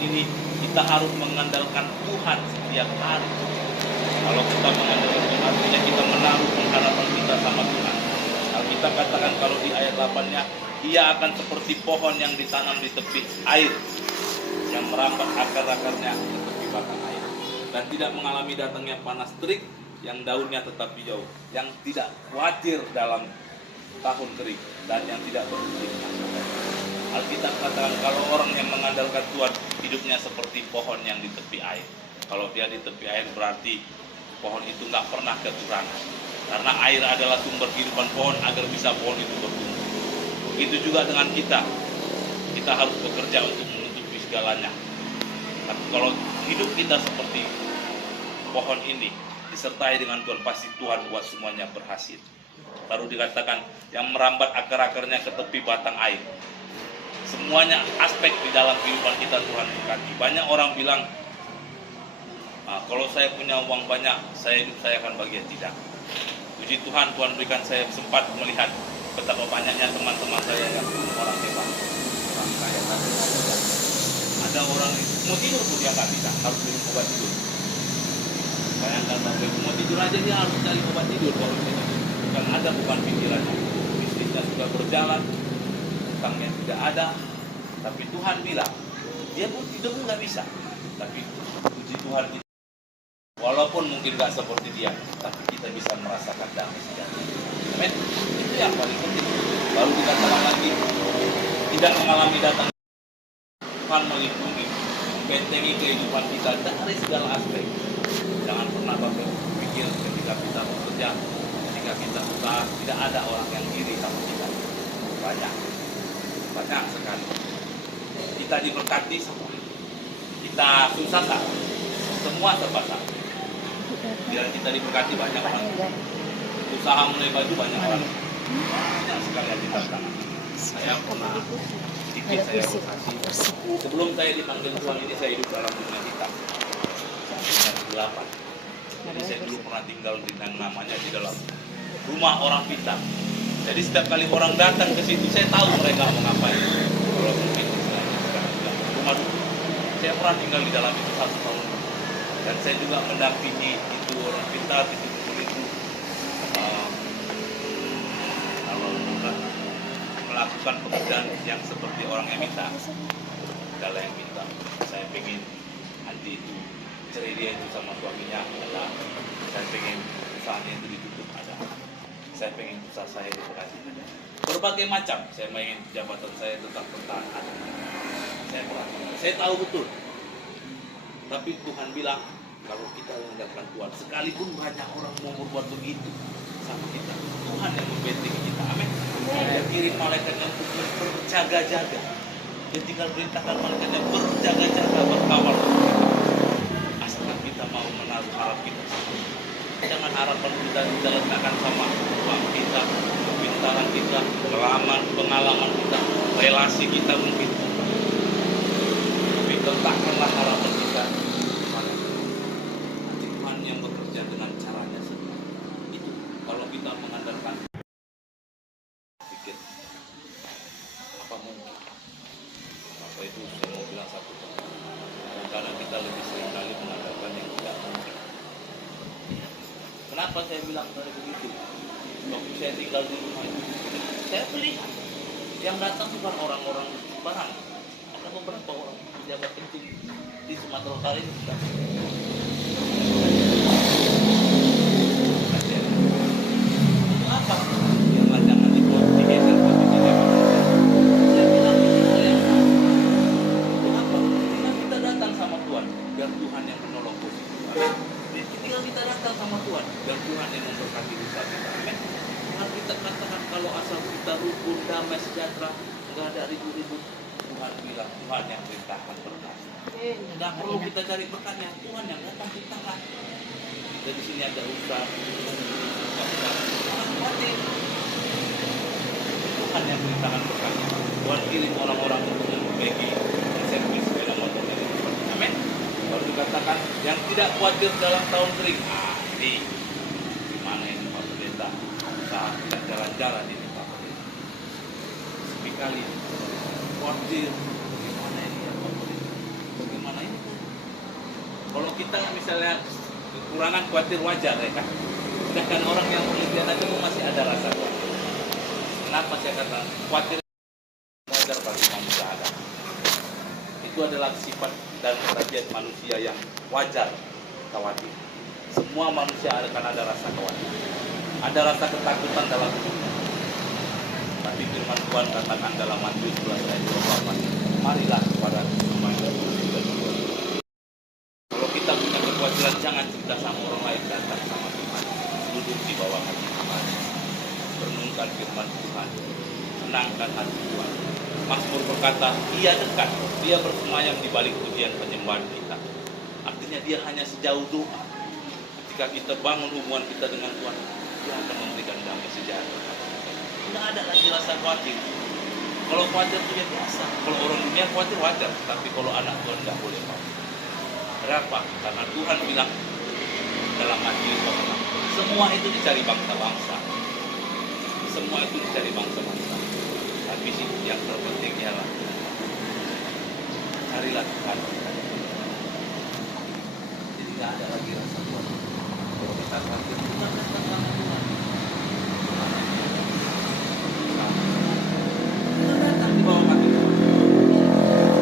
ini kita harus mengandalkan Tuhan setiap hari. Kalau kita mengandalkan Tuhan, artinya kita menaruh pengharapan kita sama Tuhan. Kita katakan kalau di ayat 8-nya, ia akan seperti pohon yang ditanam di tepi air, yang merambat akar-akarnya ke tepi batang air, dan tidak mengalami datangnya panas terik, yang daunnya tetap hijau, yang tidak khawatir dalam tahun kering, dan yang tidak berhenti. Alkitab katakan kalau orang yang mengandalkan Tuhan, hidupnya seperti pohon yang di tepi air. Kalau dia di tepi air berarti pohon itu nggak pernah kekurangan, karena air adalah sumber kehidupan pohon agar bisa pohon itu bertumbuh. Begitu juga dengan kita harus bekerja untuk menutupi segalanya. Tapi kalau hidup kita seperti pohon ini disertai dengan Tuhan, pasti Tuhan buat semuanya berhasil. Baru dikatakan yang merambat akar-akarnya ke tepi batang air. Semuanya aspek di dalam kehidupan kita Tuhan berkati. Banyak orang bilang, kalau saya punya uang banyak, hidup saya akan bahagia. Tidak. Puji Tuhan, Tuhan berikan saya sempat melihat betapa banyaknya teman-teman saya yang orang hebat, orang kaya. Ada orang mau tidur pun dia nggak bisa, harus minum obat tidur. Bayangkan sampai mau tidur aja dia harus cari obat tidur. Kalau kita bukan ada beban pikirannya, bisnisnya sudah berjalan, utangnya tidak ada, tapi Tuhan bilang dia pun tidur nggak bisa. Tapi puji Tuhan, walaupun mungkin nggak seperti dia, tapi kita bisa merasakan damai sejahtera. Amin. Itu yang paling penting. Baru dikatakan lagi, tidak mengalami datang Tuhan melindungi, membentengi kehidupan kita dari segala aspek. Jangan pernah berpikir ketika kita bekerja, ketika kita usaha, tidak ada orang yang iri sama kita. Banyak sekali. Kita diberkati semua. Kita susah tak? Semua serba salah. Biar kita diberkati banyak orang. Usaha mulai baju banyak orang. Banyak sekali yang kita tangan. Saya pernah sedikit saya kasih. Sebelum saya dipanggil Tuhan ini, saya hidup dalam dunia hitam. Saya 8. Jadi saya dulu pernah tinggal di yang namanya di dalam rumah orang pintar. Jadi setiap kali orang datang ke situ, saya tahu mereka mau ngapain. Kalau mungkin rumah dulu. Saya pernah tinggal di dalam itu 1 tahun. Dan saya juga mendampingi itu orang pintar, itu kalau bukan melakukan pekerjaan yang seperti orang yang minta. Kalau yang minta, saya pengen nanti itu cerai dia itu sama suaminya ada. Saya pengen usahanya itu ditutup ada. Saya pengen usaha saya diberkati. Berbagai macam. Saya pengen jabatan saya tetap bertahan ada. Saya tahu betul. Tapi Tuhan bilang, kalau kita mengandalkan Tuhan, sekalipun banyak orang mau berbuat begitu sama kita, Tuhan yang membentengi kita. Amin. Dia kirim malaikatnya untuk berjaga-jaga. Dia tinggal perintahkan malaikatnya berjaga-jaga, berkawal. Asalkan kita mau menaruh harap kita. Jangan harapan kita letakkan sama uang kita, kepintaran kita, pengalaman kita, relasi kita mungkin. Tapi letakkanlah harapan kita pada Tuhan yang bekerja dengan caranya sendiri. Itu kalau kita mengandalkan, pikir apa mungkin? Apa itu saya mau bilang satu. Karena kita lebih sering kali mengandalkan yang tidak mungkin. Kenapa saya bilang tadi begitu? Waktu saya tinggal di rumah itu, saya melihat yang datang bukan orang-orang sembarang. Ada beberapa orang pejabat penting di Sumatera Utara ini juga. Untuk apa? Biarlah jangan digeser ke dunia. Saya bilang itu yang untuk apa? Karena kita datang sama Tuhan, biar Tuhan yang menolong posisi. Tinggal kita datang sama Tuhan, biar Tuhan yang memberkati usaha kita. Amin. Tuhan kita katakan kalau asal kita rukun, damai, sejahtera, nggak ada ribut-ribut. Tuhan bilang, Tuhan yang perintahkan berkat. Nggak perlu kita cari berkatnya, Tuhan yang datang perintahkan. Kita di sini ada usaha, Tuhan yang perintahkan berkatnya. Tuhan kirim orang-orang untuk membagi servis sepeda motor ini. Amin. Baru dikatakan yang tidak khawatir dalam tahun kering. Ini gimana ini Pak Pendeta? Usaha tidak jalan-jalan ini Pak Pendeta. Sekali khawatir gimana ini ya Pak Pendeta? kita misalnya kekurangan khawatir wajar ya kan. Sedangkan orang yang penelitian aja masih ada rasa khawatir. Kenapa saya kata khawatir wajar bagi manusia ada? Itu adalah sifat dan tabiat manusia yang wajar khawatir. Semua manusia akan ada rasa khawatir. Ada rasa ketakutan dalam hidup. Tapi firman Tuhan katakan dalam Matius 11 ayat 28, marilah kepada semua yang kalau kita punya kekhawatiran, jangan cerita sama orang lain, datang sama Tuhan, duduk di bawah kaki Tuhan, renungkan firman Tuhan, senangkan hati Tuhan. Mazmur berkata, Dia dekat, Dia bersemayam di balik pujian penyembahan kita. Artinya Dia hanya sejauh doa. Ketika kita bangun hubungan kita dengan Tuhan, Dia akan memberikan damai sejahtera. Tidak ada lagi rasa khawatir. Kalau khawatir itu biasa. Kalau orang dunia khawatir wajar, tapi kalau anak Tuhan tidak boleh khawatir. Kenapa? Karena Tuhan bilang dalam Matius 6, semua itu dicari bangsa-bangsa. Semua itu dicari bangsa-bangsa. Tapi yang terpenting ialah carilah Tuhan. Jadi tidak ada lagi rasa khawatir. Kalau kita khawatir, kita akan datang Tuhan. Kita datang di bawah kaki Tuhan.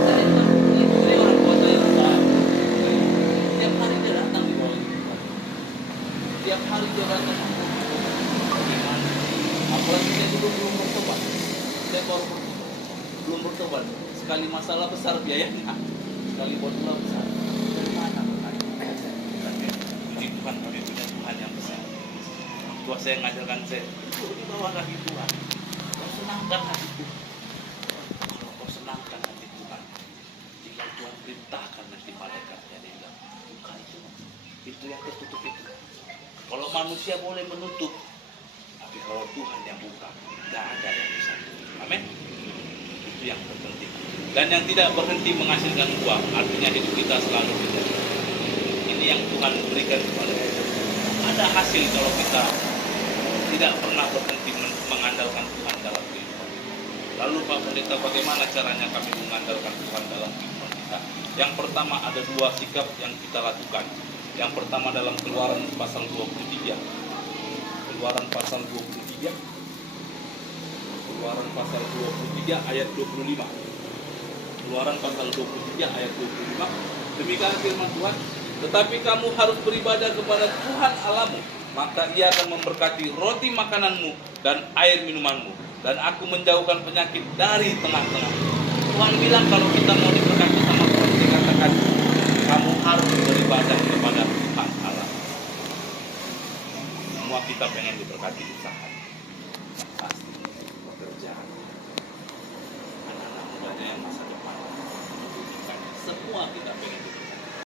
Saya ini orang kuasa yang besar. Tiap hari dia datang di bawah kaki Tuhan. Tiap hari dia datang. Bagaimana? Apalagi saya dulu belum bertobat. Saya baru belum bertobat. Sekali masalah besar biayanya. Sekali buat dosa besar. Dari mana berkali? Puji Tuhan, kami punya Tuhan yang besar. Tua saya mengajarkan saya, itu di bawah kaki Tuhan. Kau senangkan hati Tuhan. Kalau kau senangkan hati Tuhan, tinggal Tuhan perintahkan nanti malaikatnya, dia bilang, buka itu. Itu yang tertutup itu. Kalau manusia boleh menutup, tapi kalau Tuhan yang buka, tidak ada yang bisa. Amin. Itu yang terpenting. Dan yang tidak berhenti menghasilkan uang, artinya hidup kita selalu kita. Ini yang Tuhan berikan kepada kita. Ada hasil kalau kita tidak pernah berhenti mengandalkan Tuhan dalam kehidupan. Lalu Pak Pendeta, bagaimana caranya kami mengandalkan Tuhan dalam kehidupan kita? Yang pertama ada dua sikap yang kita lakukan. Yang pertama dalam Keluaran pasal 23. Keluaran pasal 23. Keluaran pasal 23 ayat 25. Keluaran pasal 23 ayat 25. Demikian firman Tuhan, tetapi kamu harus beribadah kepada Tuhan Allahmu, maka Ia akan memberkati roti makananmu dan air minumanmu, dan aku menjauhkan penyakit dari tengah-tengah. Tuhan bilang kalau kita mau diberkati sama Tuhan, dikatakan kamu harus beribadah kepada Tuhan Allah. Semua kita pengen diberkati usaha, pasti pekerjaan, anak-anak mudanya yang masa depan, semua kita pengen diberkati.